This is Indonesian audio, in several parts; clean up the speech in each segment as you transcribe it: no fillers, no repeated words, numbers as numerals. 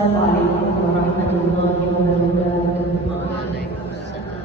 Assalamualaikum warahmatullahi wabarakatuh. Waalaikumsalam.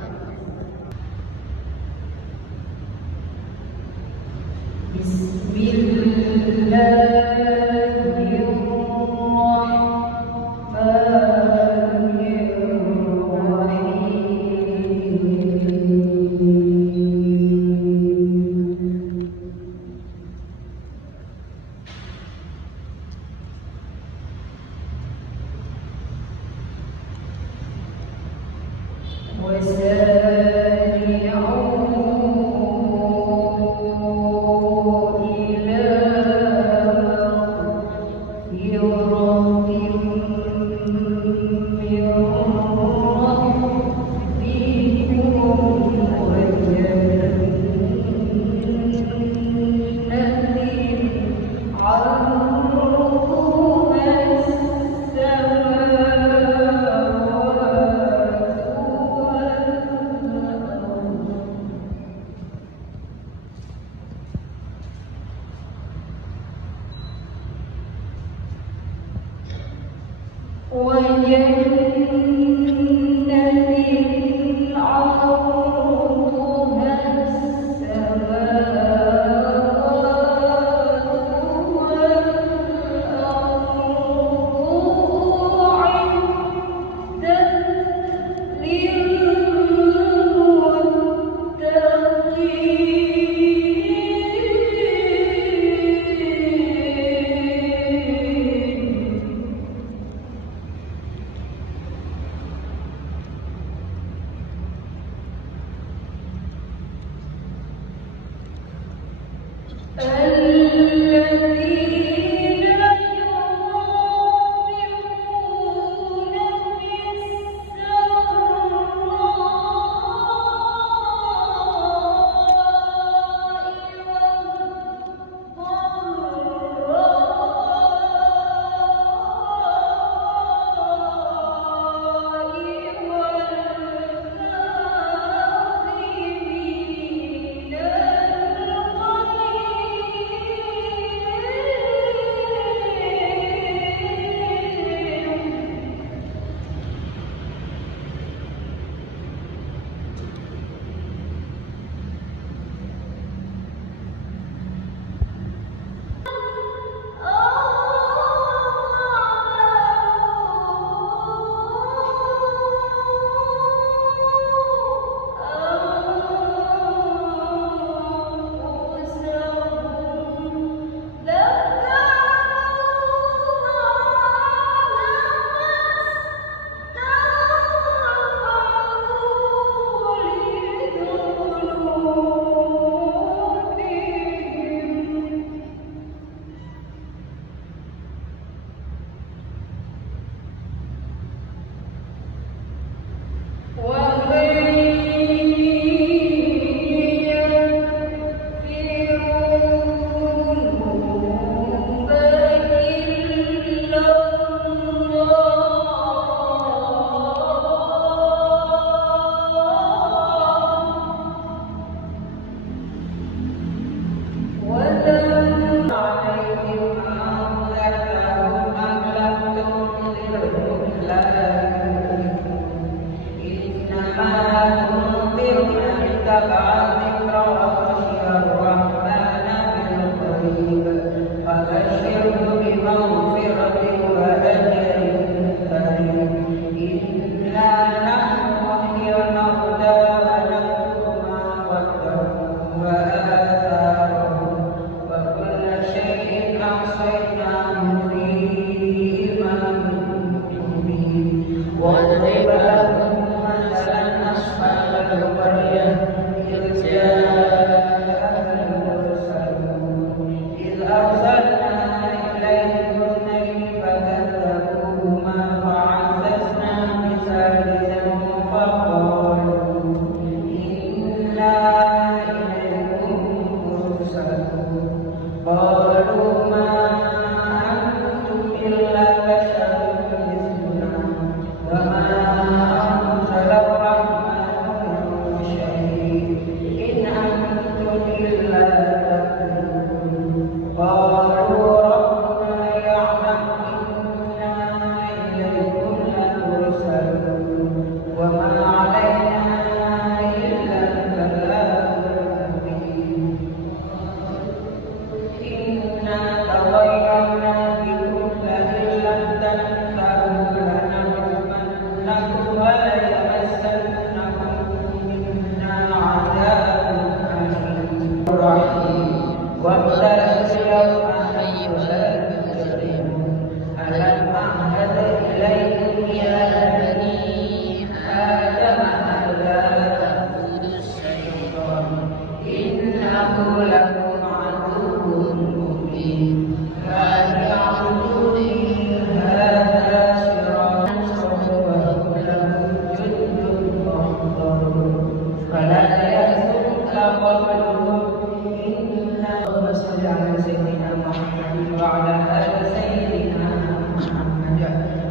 سيدنا محمد وعلى آل سيدنا محمد.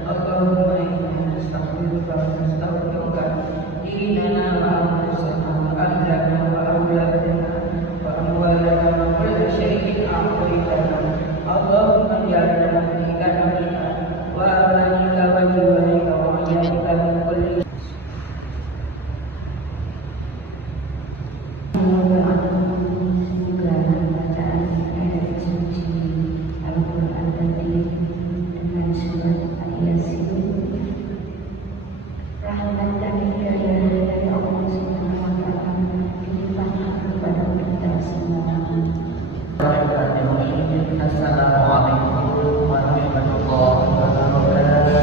اللهم إنا نستغفرك ونستغفرك ديننا وأنفسنا وأهلنا وأولادنا وأموالنا وكل شيء أعطيتنا. اللهم اجعلنا في كرمك وأمانك وجوارك وعيالك من كل Assalamualaikum warahmatullahi wabarakatuh.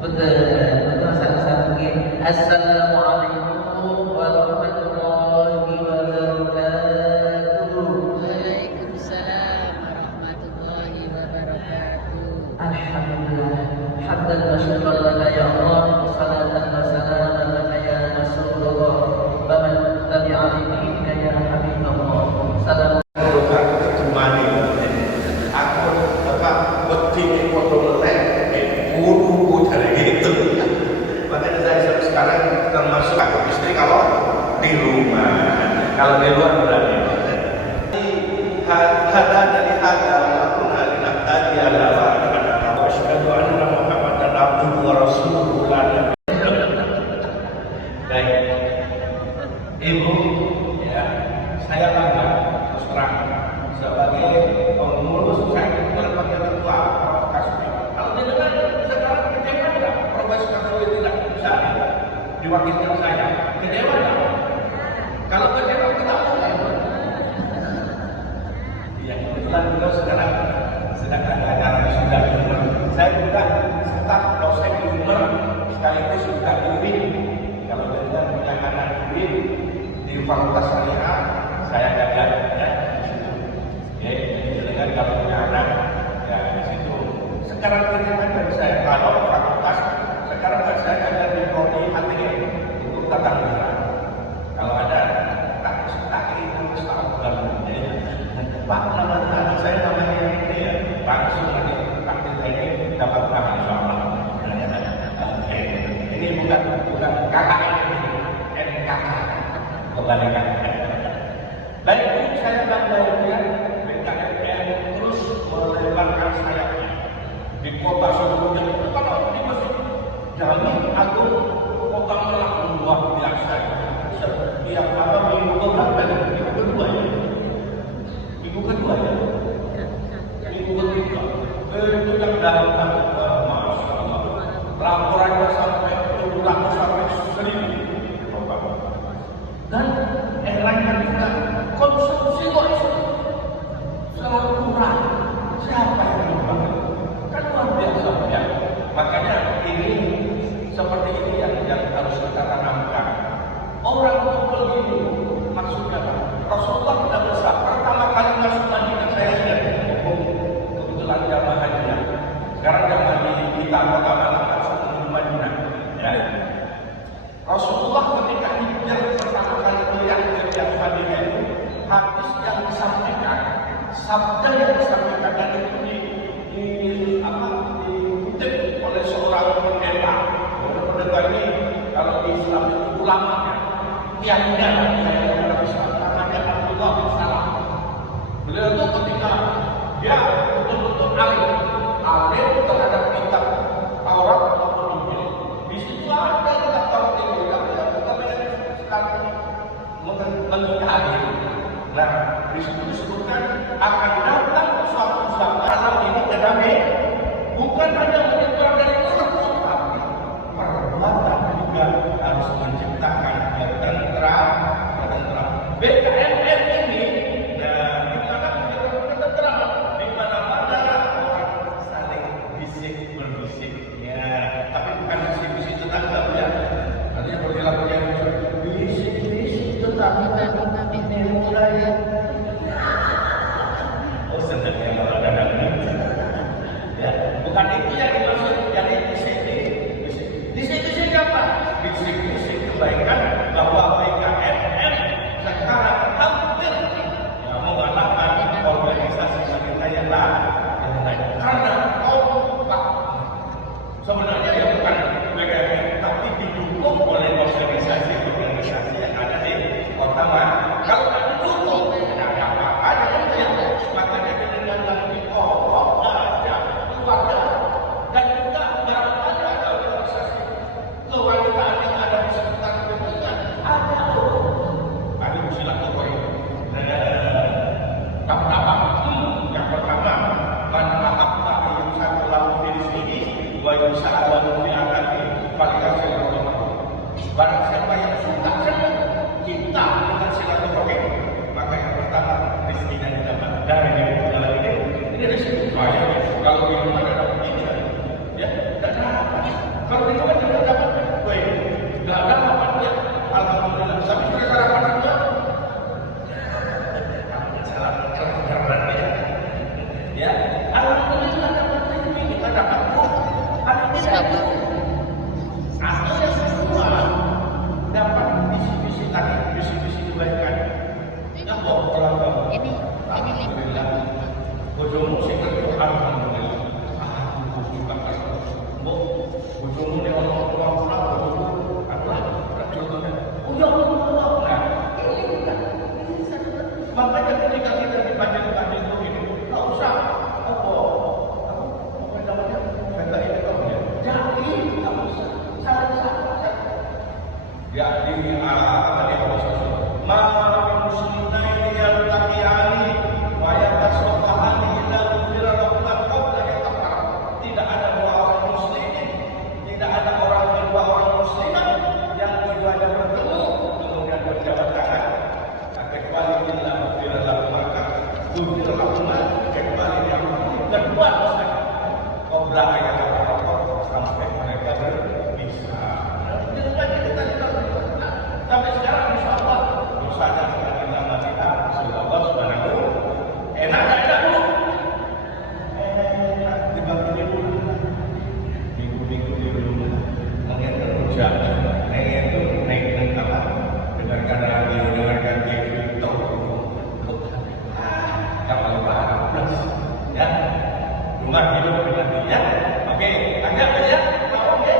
Betul, satu-satu lagi. Assalamualaikum warahmatullahi wabarakatuh. Waalaikumsalam warahmatullahi wabarakatuh. Alhamdulillah. Hamdan wa syukran laka ya Allah, salatan wa salaman laka ya Rasulullah, wa man tabi'a bika ya Habibullah. Salam Kemana aku apa beti foto melek guru dari itu. Makanya saya sekarang termasuk aku istri kalau di rumah, kalau di luar berani. Hada dari hada aku nalina tadi adalah asyhadu anna Muhammadan abduhu wa rasuluhu. Baik, Ibu, ya, saya bangga terus terang sebagai pengurus saya sebagai ketua kasusnya. Kalau tidak kan sekarang kecewa tidak, Profesor Kasui tidak bisa diwakilkan saya. Kecewa tidak? Kalau kecewa kita boleh. Iya, kebetulan beliau sekarang sedang ada acara sudah dengar. Saya juga staf dosen di Uner sekaligus juga UIN. Kalau dengan punya anak UIN di Fakultas Syariah, saya gagal ya di situ. Ya, dengan kalau punya anak ya di situ. Sekarang kerjaan dari saya kalau fakultas, sekarang saya ada di prodi ATM untuk tata negara. Kalau ada tak itu setahun Pak nama anak saya namanya ini ya langsung nanti praktik ini dapat nama insyaallah. Ini bukan KKN ini NKK kebalikan. Baik, saya bangga ya BKMN terus melebarkan sayapnya di kota sebelumnya. Kalau di Masjid Jami Agung Kota Malang luar biasa. Setiap minggu berapa? Minggu kedua ya. Minggu kedua ya. Minggu ketiga. Itu yang datang, masya Allah. Laporannya sampai 700 sampai 1000. Dan lainnya juga konsumsi kok selalu kurang. Siapa yang membangun? Kan luar biasa ya. Makanya ini seperti ini yang harus kita tanamkan. Orang kumpul ini maksudnya apa? Rasulullah tidak besar. Pertama kali masuk Madinah saya lihat kebetulan jamaah haji. Sekarang jamaah di kita kota Malang masuk ke Madinah. Ya. Rasulullah ketika hijrah pertama kali melihat kerja Madinah itu hadis yang disampaikan, sabda yang disampaikan dan itu dikutip oleh seorang pendeta. Pendeta ini kalau di Islam itu ulamanya, kiainya dalam Islam namanya Abdullah bin Salam. Beliau itu ketika dia betul-betul alim terhadap kitab Taurat maupun Injil. Di situ ada kitab Taurat Injil yang sekarang mengingkari. Nah, di situ disebutkan akan datang suatu zaman alam ini kedamai bukan hanya menyebar dari orang tapi perbuatan juga harus menciptakan ketenteraman. BKMN ini dan di mana ketenteraman, di mana orang saling bisik berbisik ya, tapi bukan bisik-bisik tetangga ya. Artinya perilakunya bisik-bisik tetangga ini mulai senang ya kalau ada ya, bukan itu yang dimaksud. Jadi bisik-bisik apa? Bisik-bisik kebaikan Makanya ketika kita dibanyak itu ini, nggak usah apa namanya, kata ini kamu ya, jadi nggak usah, saya. Ya ini apa dia maksud? Malam muslimin yang takiani, wayat tasawwufani ila ufira rahmat kau dari takar. Tidak ada dua orang muslimin, tidak ada dua orang muslimin yang keduanya bertemu kemudian berjabat tangan. Kecuali bila ufira rahmat, ufira rahmat kecuali yang kedua muslim. Kau belakang yang sampai mereka berpisah. Sampai sekarang insya Allah dosanya sudah kita matikan semoga Allah subhanahu enak dulu enak dibagi dulu minggu di rumah mungkin kerja itu naik apa dengarkan radio dengarkan TV kapal panas ya rumah hidup dengan dia oke ada ya oke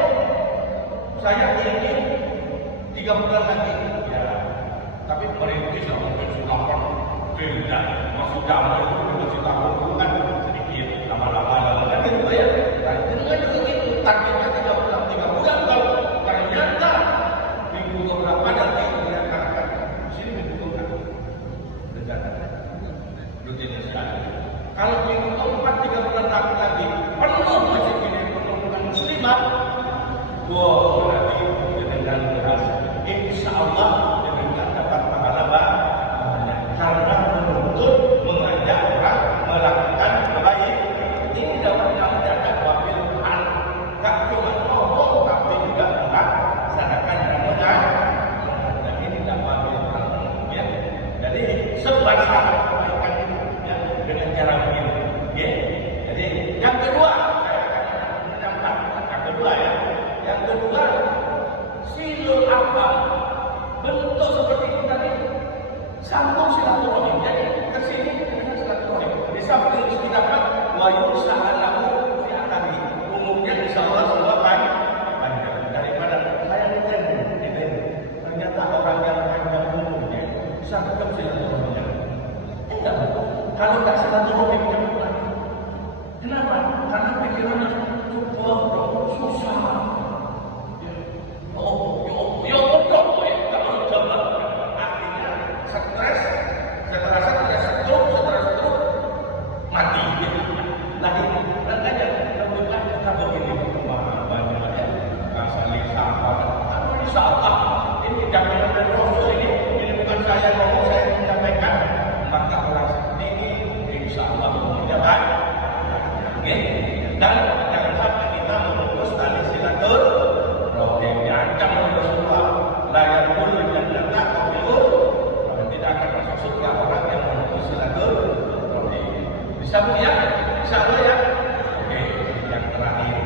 saya ingin 3 bulan lagi, ya. Tapi merintis lah mungkin sudah beda. Masuk zaman itu masih tahun kan sedikit lama-lama kan gitu ya. Dan itu kan juga gitu. Targetnya 3 bulan kalau ternyata minggu keberapa nanti dia akan sini minggu keberapa dengan rutinnya sekali. Kalau minggu keempat 3 bulan lagi penuh masjid ini penuh dengan muslimat. Wow, berarti dengan berhasil. Insya Allah dengan dapat pahala banyak karena menuntut mengajak orang melakukan kebaikan. Ini dapat menjaga wabil hal. Tak cuma ngomong tapi juga melaksanakan dan mengajar. Dan ini dapat wabil hal. Ya. Jadi sebasa kebaikan itu ya, dengan cara begini. Ya. Jadi yang kedua saya akan menambah yang kedua ya. Yang kedua silul apa bentuk seperti itu tadi sambung silaturahim jadi kesini dengan silaturahim di samping istirahat wa yusaha lahu fi akhiri umumnya insyaallah semua panjang daripada saya ini ternyata orang yang panjang umumnya bisa tetap silaturahimnya enggak kalau tak silaturahim jangan lagi kenapa? Karena pikirannya susah dan jangan sampai kita memutus tali silaturahim yang jangan Rasulullah layak pun yang datang kau tidak akan masuk surga orang yang memutus silaturahim bisa ya bisa ya oke yang terakhir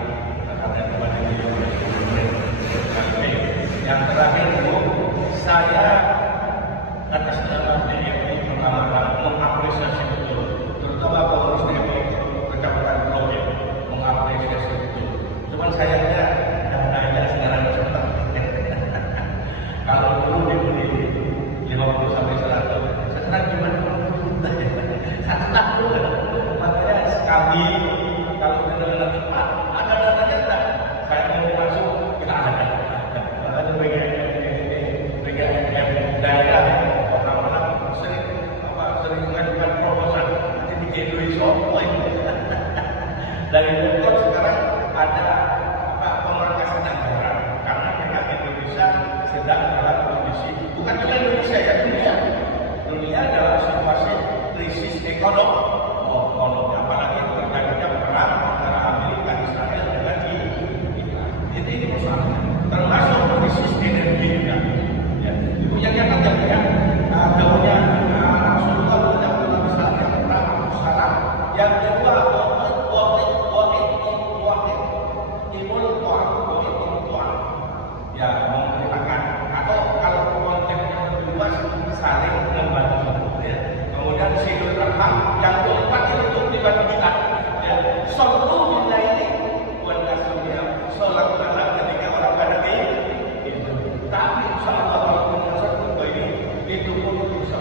yang terakhir saya atas nama DMI mengapresiasi betul terutama pengurus DMI Kecamatan Pulau mengapresiasi betul. Cuman sayangnya dananya sekarang susah. Kalau dulu dibeli 50 sampai 100, sekarang cuma 20 juta. 1 tahun. Makanya sekali kalau kita nanti Pak ada dananya tak? Saya mau masuk kita ada. Ada daerah orang-orang sering mengajukan proposal nanti bikin Indonesia dari Bogor sekarang ada pemangkasan anggaran karena memang Indonesia sedang dalam kondisi bukan cuma Indonesia ya dunia dalam situasi krisis ekonomi apalagi terjadinya perang antara Amerika Israel dengan Iran ini persoalan termasuk krisis energi juga ya itu yang kata ya gaulnya Rasulullah tidak pernah misalnya perang salah yang kedua ya mengerjakan atau kalau konteksnya lebih luas saling membantu ya kemudian silaturahim yang keempat itu dibagikan ya seluruh dunia ini buat kasihnya sholat malam ketika orang pada itu tapi saat orang punya satu bayi itu pun bisa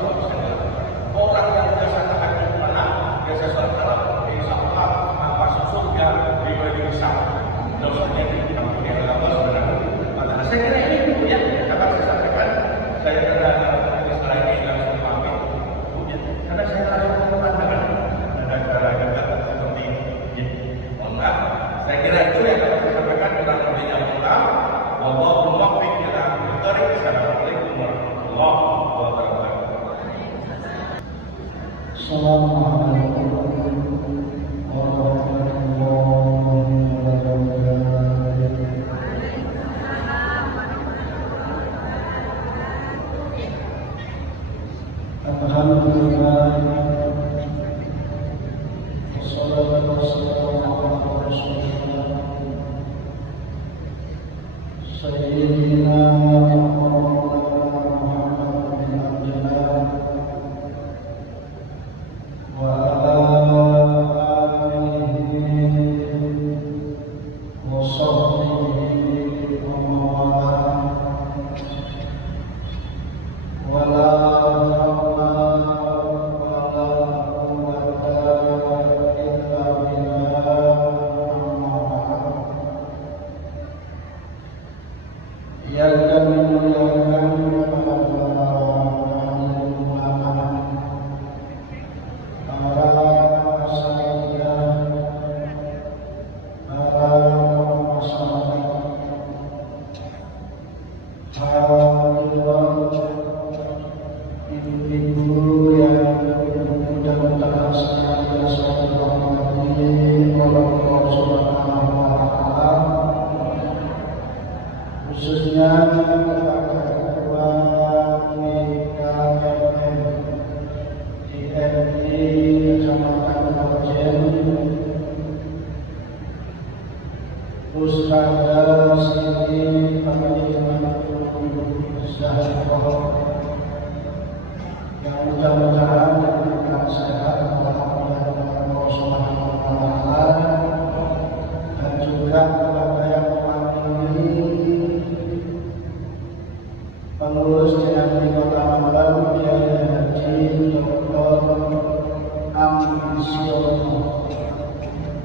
Assalamualaikum warahmatullahi wabarakatuh. Assalamualaikum warahmatullahi wabarakatuh. Alhamdulillah, wassalatu wassalamu ala Rasulillah Sayyidina Muhammad bin Abdullah wa ala alihi wa sahbihi wa mawalah wa la yang kami muliakan para alim ulama, para asatidz, para masyarakat, hadirin, ibu-ibu yang mudah-mudahan senantiasa dirahmati oleh Allah Subhanahu wa Ta'ala, khususnya kepada ketua IKMM IMI Kecamatan Marjen, Ustazah Siti Fadilatul Zahra, yang mudah-mudahan diberikan sehat walafiat oleh Allah Subhanahu wa Ta'ala, dan juga kepada yang pengurus DPD Kota Malang, Kiai Haji Dr. Ambisiono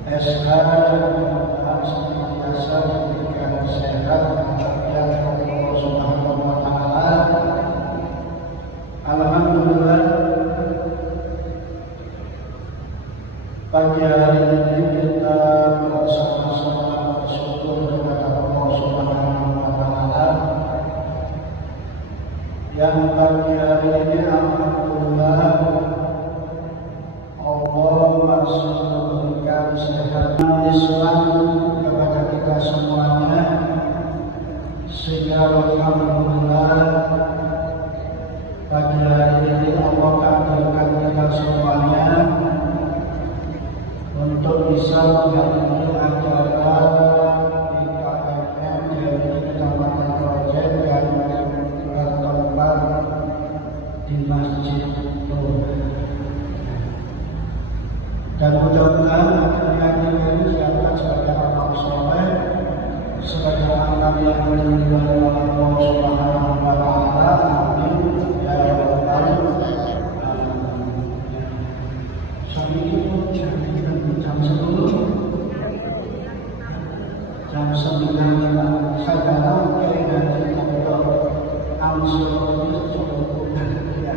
SH, dan senantiasa diberikan sehat walafiat oleh Allah Subhanahu wa Ta'ala. Alhamdulillah, pagi hari ini kita bersama-sama bersyukur kepada Allah Subhanahu wa Ta'ala yang pagi hari ini alhamdulillah Allah masih memberikan sehat Islam kepada kita semuanya, sehingga alhamdulillah pagi hari ini Allah takdirkan kita semuanya untuk bisa menghadiri acara IKMM dari Kecamatan Marjen yang bertempat di Masjid Nur. Dan mudah-mudahan akhirnya kita ini siapa sebagai amal soleh, sebagai amal yang diridhoi oleh Allah Subhanahu wa Ta'ala. Amin ya rabbal alamin. Jam 9 saya tahu Kiai Haji Dr. Ambisiono itu cukup ya.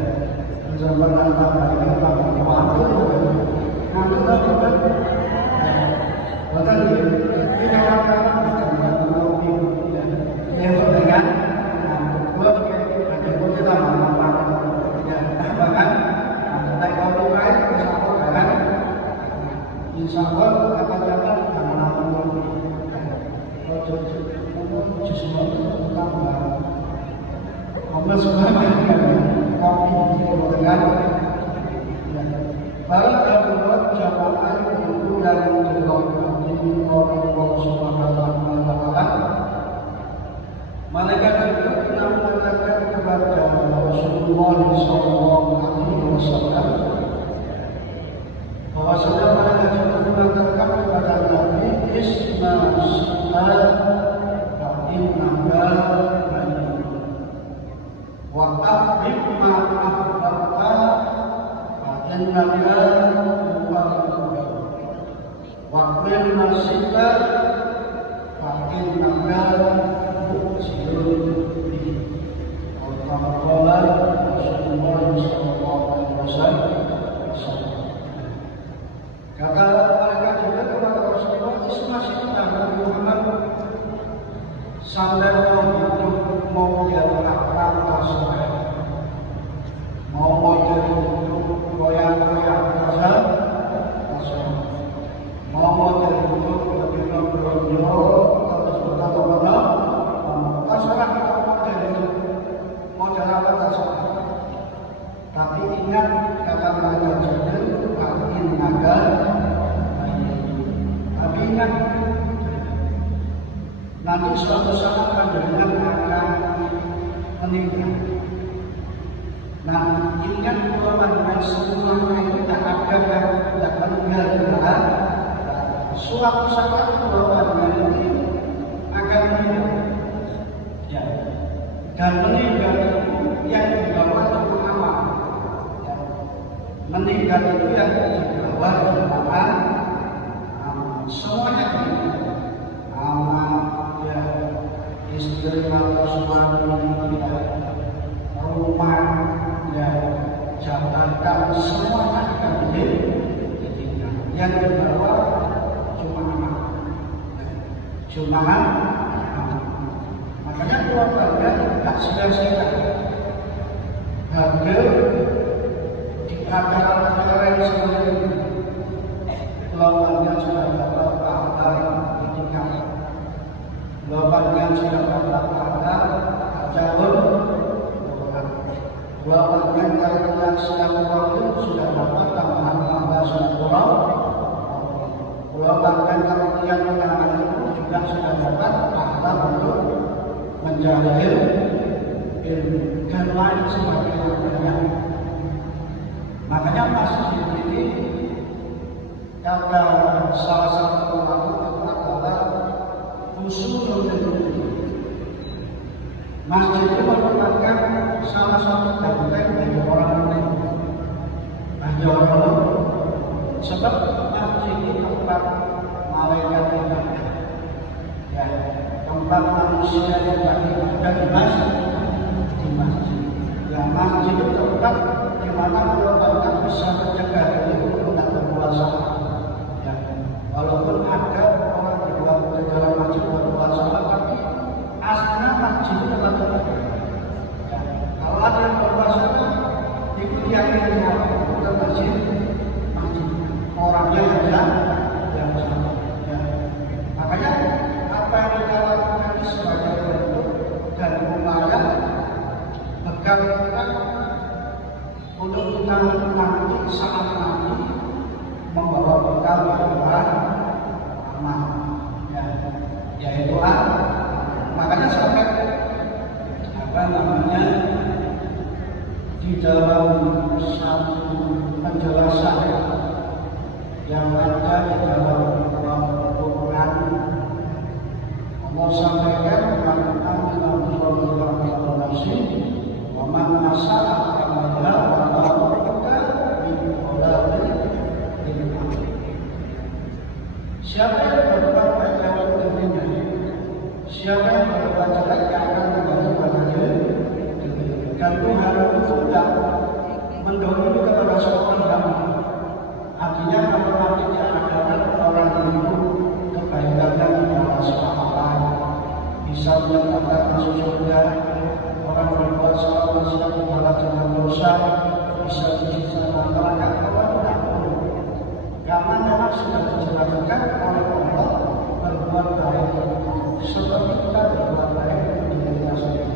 Zaman antara Pak Wakil nanti tadi kan bahkan ini kawan-kawan ngopi ya. Yang dengan buat ada kita manfaatkan ya. Bahkan kita kalau baik kan insya Allah kata-kata anak-anak justru tambah Allah Subhanahu kopi dengan para jamaah jamaah itu yang dirahmati oleh Allah Subhanahu wa Ta'ala. Malaikat juga pernah mengatakan kepada Rasulullah Sallallahu Alaihi Wasallam bahwasanya malaikat juga mengatakan kepada Nabi Isma wa aqim ma ahbabta innaka wa qil nasita wa innaka mujizun bihi. Rasulullah sallallahu alaihi wasallam. Kata malaikat juga kepada Rasulullah, Isma sita Muhammad sampai mau hidup mau dia akan suatu saat keluarga ini akan meninggal. Ya. Dan meninggal itu yang dibawa cuma amal. Ya. Meninggal itu yang dibawa cuma amal. Semuanya meninggal. Amal, ya, istri atau suami, ya, rumah, ya, jabatan, semuanya akan ditinggal. Yang dibawa cuma amal. Cuma amal. Makanya keluarga tidak sia-sia. Hadir di acara-acara yang seperti ini. Keluarga sudah dapat kabar ditinggal. Keluarga sudah dapat kabar jauh. Keluarga yang sedang waktu sudah dapat tambahan tambah 10. Keluarga yang menangani itu juga sudah dapat kabar untuk menjalani ilmu dan lain sebagainya. Makanya masjid ini kata salah satu ulama adalah usul ilmu. Masjid itu merupakan salah satu benteng dari orang Indonesia. Bagi orang sebab masjid ini tempat malaikat ibadah, ya, tempat manusia yang beribadah di masjid. Ya, masjid itu tempat di mana orang bisa mencegah diri untuk tidak berpuasa. Ya, walaupun ada orang di dalam masjid berpuasa, tapi aslinya masjid itu adalah tempat. Ya, kalau ada yang berpuasa, itu diakhirnya bukan masjid, orangnya aja yang sama. Ya. Makanya apa yang kita lakukan ini sebagai bentuk dan upaya bekal kita untuk kita nanti saat nanti membawa bekal yang aman, ya, yaitu makanya sampai apa namanya di dalam satu penjelasan yang ada di dalam Al-Quran, Allah sampaikan melakukan Waman masalah kemudian walau kita siapa yang berbuat baik dalam dirinya, siapa yang berbuat jelek akan menjadi bagian. Dan Tuhan itu tidak mendolimi kepada seorang hamba. Artinya kalau tidak ada orang itu kebaikannya tidak masuk akal, bisa mendapatkan masuk surga. Orang berbuat salah manusia dibalas dengan dosa, bisa disiksa neraka. Karena memang sudah dijelaskan oleh Allah berbuat baik seperti kita berbuat baik di dunia sendiri.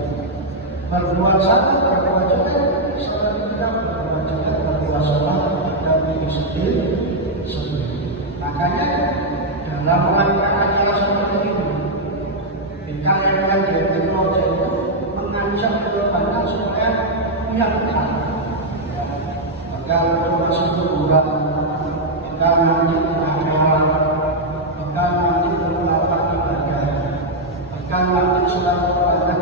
Berbuat satu berbuat jelek seperti kita berbuat jelek berbuat salah dan diri sendiri. Makanya dalam rangka acara seperti ini, kita yang jadi project itu mengajak kepada supaya punya bekal. Bekal termasuk hiburan, bekal nanti amal, bekal nanti bermanfaat ibadah, bekal nanti selalu ada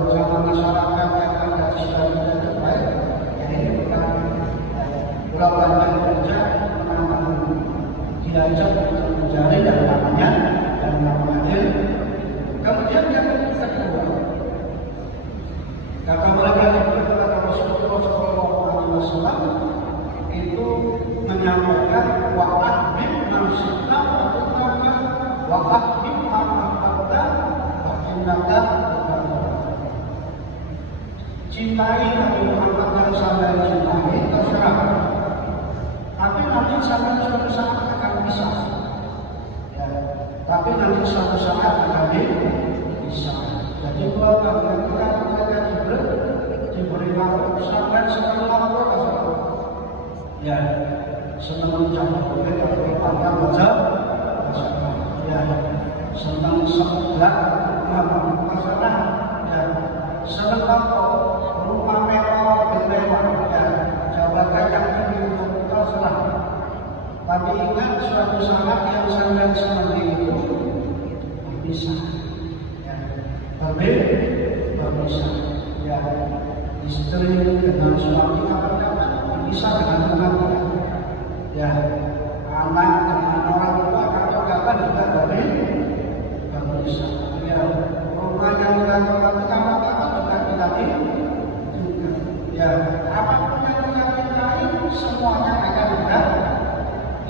bersama masyarakat yang ada di sekitar terbaik. Ini bekal banyak kerja menambah diajak untuk mencari dan namanya dan namanya. Kemudian yang kedua, kata mereka kepada Rasulullah SAW itu menyampaikan wa'ad bin manusia terutama wa'ad bin manusia bahkan cintai Nabi Muhammad dan sampai cintai terserah, tapi nanti sampai suatu saat akan bisa, ya, tapi nanti suatu saat akan bisa. Jadi kalau kita diberi waktu sampai setelah Allah, ya, senang ucapan boleh tapi pandang baca, ya, senang sebelah masalah, ya, senang apa rumah mewah bermewah, ya, jabatan yang tinggi terserah. Tapi ingat suatu sangat yang sampai seperti itu berpisah, ya, berpisah, ya, istri dengan suami kapan-kapan berpisah dengan anaknya, ya, anak dengan orang tua kapan-kapan juga berpisah, ya, rumah yang dilakukan kapan-kapan juga kita juga, ya, apapun yang kita cintai semuanya akan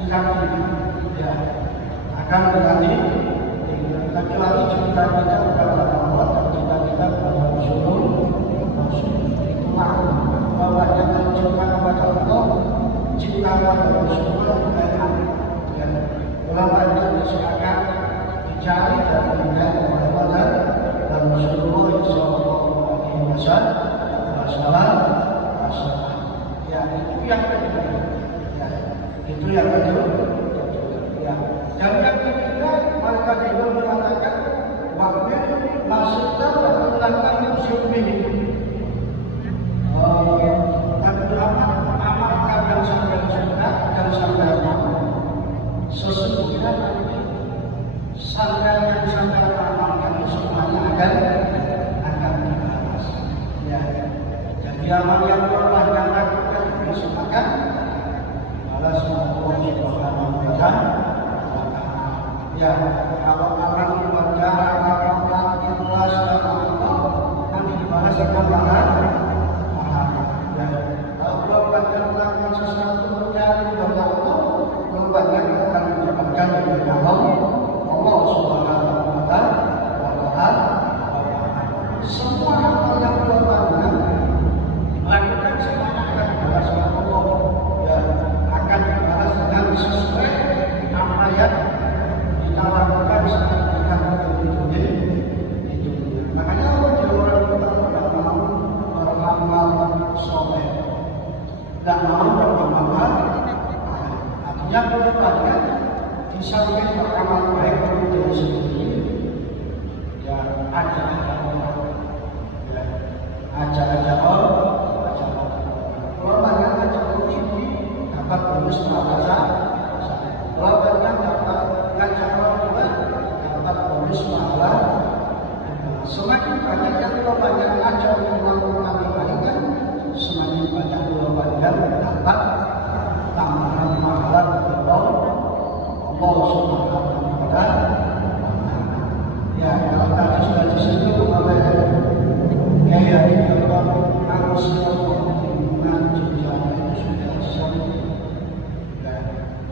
diganti, ya, akan diganti, kecuali cinta kita kepada Allah dan cinta kita kepada Rasulullah. Itulah bahwa yang cinta kepada Allah, cinta kepada Rasulullah banyak, ya, ulama disiapkan dicari dan mendengar kepada Allah dan Rasulullah Sallallahu Alaihi Wasallam. Ya, itu yang kedua. Itu yang kedua, ya. Dan yang ketiga, mereka juga mengatakan waktu masuk dalam melakukan syukur dan amalkan dan sampai sunnah dan sampai amal. Sesungguhnya sandal yang sampai amalkan semuanya akan dibalas. Ya, jadi amal yang pernah dan lakukan disemakan Allah Subhanahu wa Ta'ala. Ya, kalau orang ibadah, amal ikhlas kepada Allah, nanti dibalas akan pahala. Ya, kalau banyak melakukan sesuatu mencari kepada Allah, banyak akan mendapatkan dari Allah Subhanahu wa Ta'ala. Semua hal yang berlaku lakukan semuanya akan dibalas oleh Allah. Ya, akan dibalas dengan sesuai apa yang kita lakukan saat kita hidup ini. Makanya Allah orang beramal soleh dan mau beramal, artinya berdepannya di samping beramal baik untuk diri sendiri, ya ajak orang, ya ajak orang. Kalau banyak ajak ini dapat bonus pahala. Kalau banyak dapat ajak orang juga dapat bonus pahala. Semakin banyak yang kalau banyak ajak melakukan kebaikan, semakin banyak kalau banyak dapat tambahan pahala dari Allah Subhanahu wa Ta'ala. Ya, kalau tadi sudah disebut oleh Kiai harus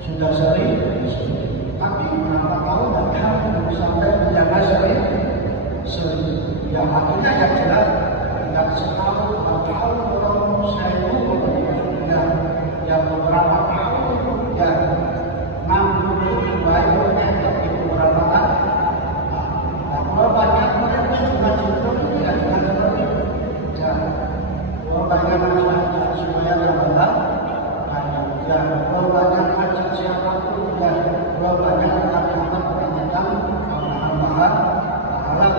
sudah sering, tapi berapa tahun dan sampai menjaga sering, ya akhirnya yang jelas tidak setahun atau tahun orang saya itu yang beberapa tahun ya mampu baiknya tapi beberapa tahun. Kalau banyak mereka juga cinta tidak seperti ya, kalau banyak masalah supaya terbelah. Ya, kalau banyak ajak siapapun, ya, kalau banyak akan permintaan tambahan pahala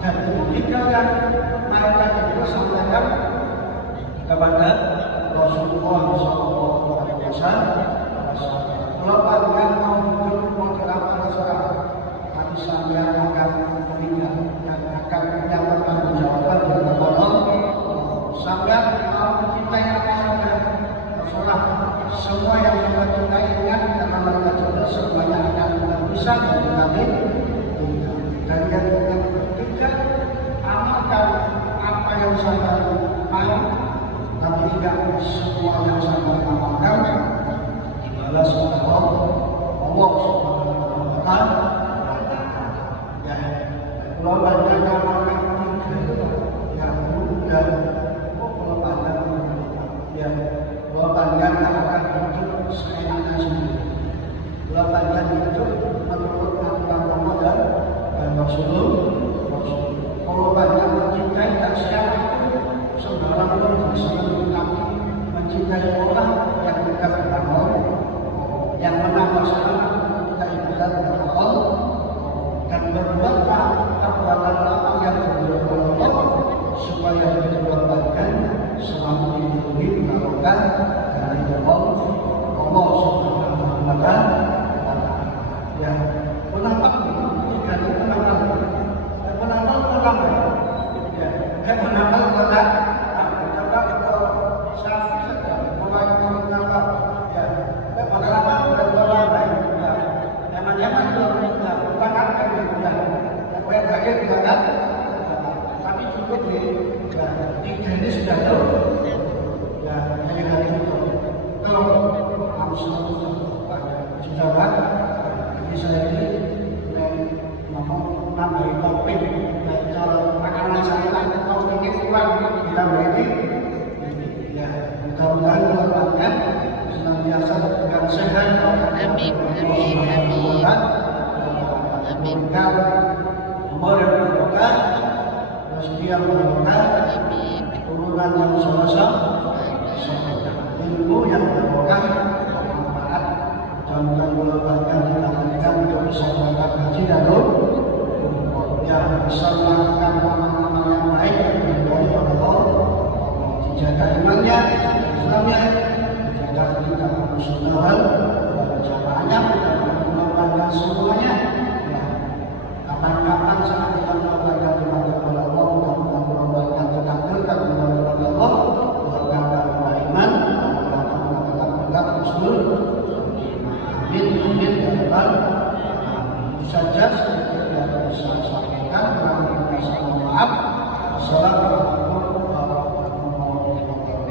dan demikian yang mereka juga sampaikan kepada Rasulullah SAW. Kalau kalian mau hidup dalam masyarakat, kami sampai akan meninggal dan akan menyatakan jawaban dari Allah. Sampai mau mencintai apa saja, terserah. Semua yang kita cintai ingat karena mereka jodoh semuanya akan bisa menjadi. Dan yang ketiga, amalkan apa yang sampai mau, tapi tidak semua yang sampai amalkan dibalas oleh Allah Subhanahu wa Ta'ala. Ya, kalau banyak amalkan tiga, yang mudah. Ya, bahwa kalian akan hidup seenaknya sendiri. Bahwa kalian hidup menurut aturan Allah dan Rasulullah. Kalau kalian mencintai dan siapapun, sembarang pun bisa mencintai orang yang dekat dengan Allah, yang menambah salam kita ibadat kepada Allah dan berbuatlah perbuatan apa yang diridhoi Allah supaya kita berbuatkan selalu dilindungi, melakukan Saya menambah kepada mencoba kalau sapi saja mulai menambah ya. Pada lama sudah terlambat. Zaman-zaman itu bukan ya. Supaya kaget juga kan. Tapi cukup di ini sudah tahu. Ya, hanya dari itu. Kalau harus saudara, ini saya ini ngomong dari topik kalau makanan saya kalau ini kurang ditambah ini ya mudah-mudahan kedepannya senantiasa dengan sehat. Amin, amin, amin. Amin. Umur yang berkah, rezeki yang berkah, turunan yang sama-sama, ilmu yang berkah, bermanfaat, mudah-mudahan bulan-bulan kita berikan untuk bisa berangkat haji dan yang bisa melakukan amal-amal yang baik dan diridhoi oleh Allah, dijaga imannya, Islamnya, dijaga kita kesunnah dan jamaahnya, dan mengembangkan semuanya. Kapan-kapan saat kita melakukan ibadah kepada Allah, mudah-mudahan mengembangkan ketakdiran kepada Allah, mengembangkan iman, mengembangkan tegak usul. Amin, amin, ya Rabbal alamin. Saja sedikit yang bisa saya sampaikan, kurang lebih saya mohon maaf. Assalamualaikum warahmatullahi wabarakatuh.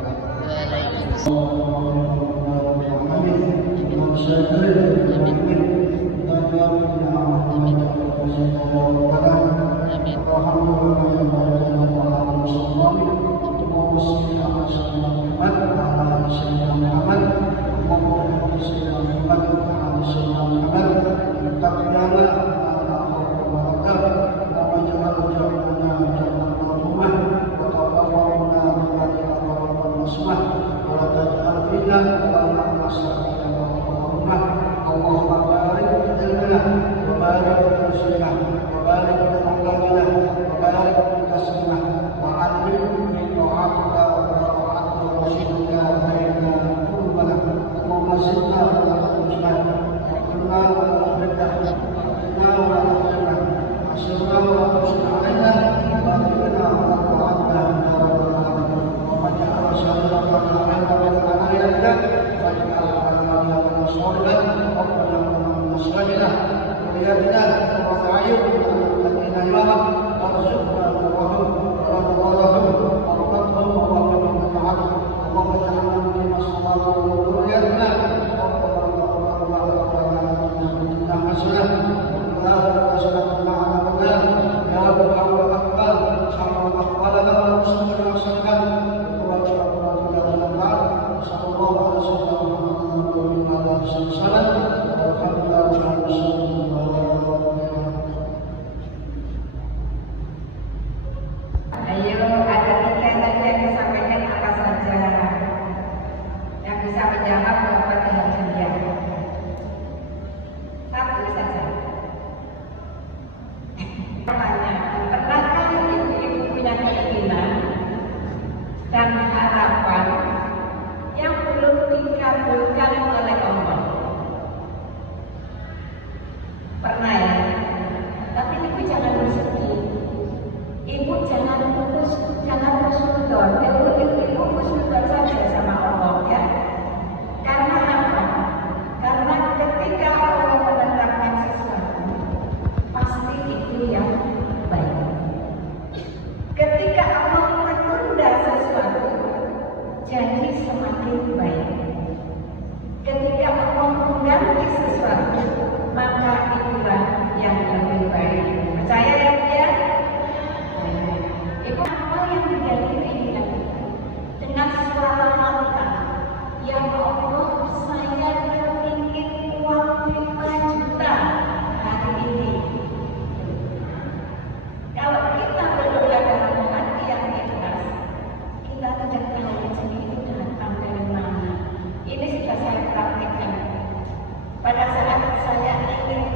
Pada saat saya ingin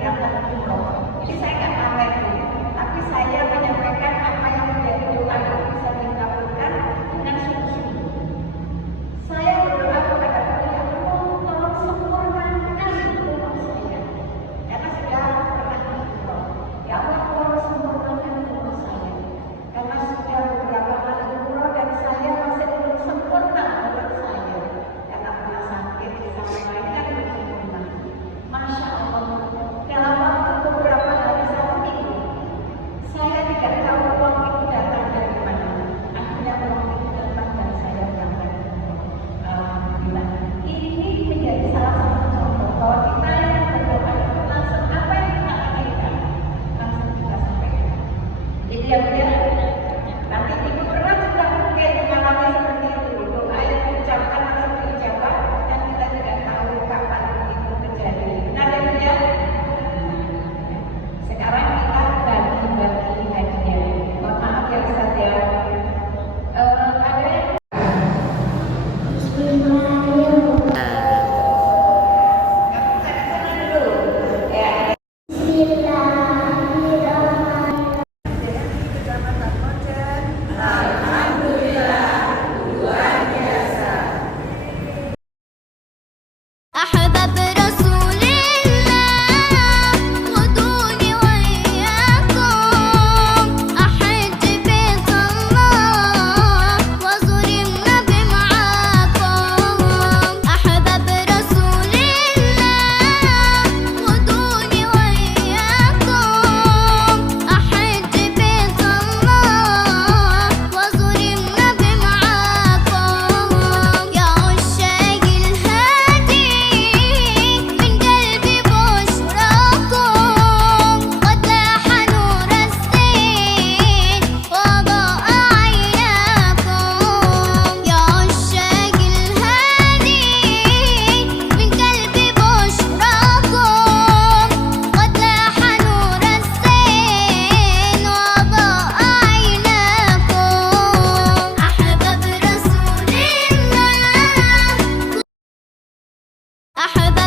حذر